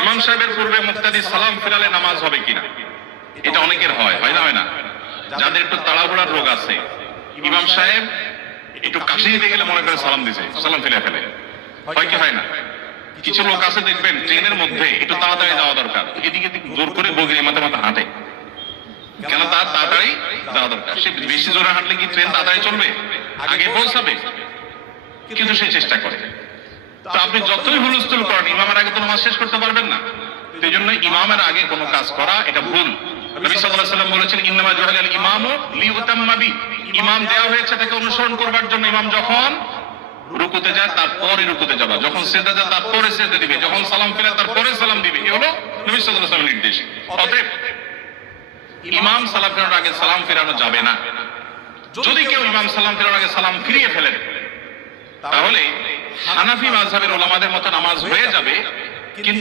ইমাম সাহেবের পূর্বে মুক্তাদি সালাম ফিরালে নামাজ হবে কিনা, এটা অনেকের হয়, হয় না? হয় না? যাদের একটু তাড়াহুড়ার রোগ আছে, ইমাম সাহেব একটু কাশি দিতে গেলে মনে করে সালাম দিছে, সালাম ফিরে ফেলে, হয় কি হয় না? কিছু লোক আছে দেখবেন ট্রেনের মধ্যে একটু তাড়াতাড়ি যাওয়া দরকার, এদিকে জোর করে বগিয়ে মাথা মাথা হাঁটে, কেন? তার তাড়াতাড়ি যাওয়া দরকার। সে বেশি জোরে হাঁটলে কি ট্রেন তাড়াতাড়ি চলবে, আগে পৌঁছাবে? কিন্তু সে চেষ্টা করে। তো আপনি যতই হুলস্থুল করেন, ইমামের আগে তো নামাজ শেষ করতে পারবেন না। সেই জন্য ইমামের আগে কোনো কাজ করা এটা ভুল। নবী সাল্লাল্লাহু আলাইহি ওয়াসাল্লাম বলেছেন, ইন্নামা জুইলাল ইমামু লিইউতাম্মা বিহি, ইমাম দেওয়া হয়েছে তাকে অনুসরণ করবার জন্য। ইমাম যখন রুকুতে যায় তারপরে রুকুতে যাবে, যখন সিজদা যায় তারপরে সিজদা দিবে, যখন সালাম ফিরে তারপরে সালাম দিবে, এই হলো নবী সাল্লাল্লাহু আলাইহি ওয়াসাল্লামের নির্দেশ। অতএব ইমাম সালাম ফেরানোর আগে সালাম ফেরানো যাবে না। যদি কেউ ইমাম সালাম ফেরানোর আগে সালাম ফিরিয়ে ফেলেন, তাহলে হানাফি মাযহাবের উলামাদের মতো নামাজ হয়ে যাবে,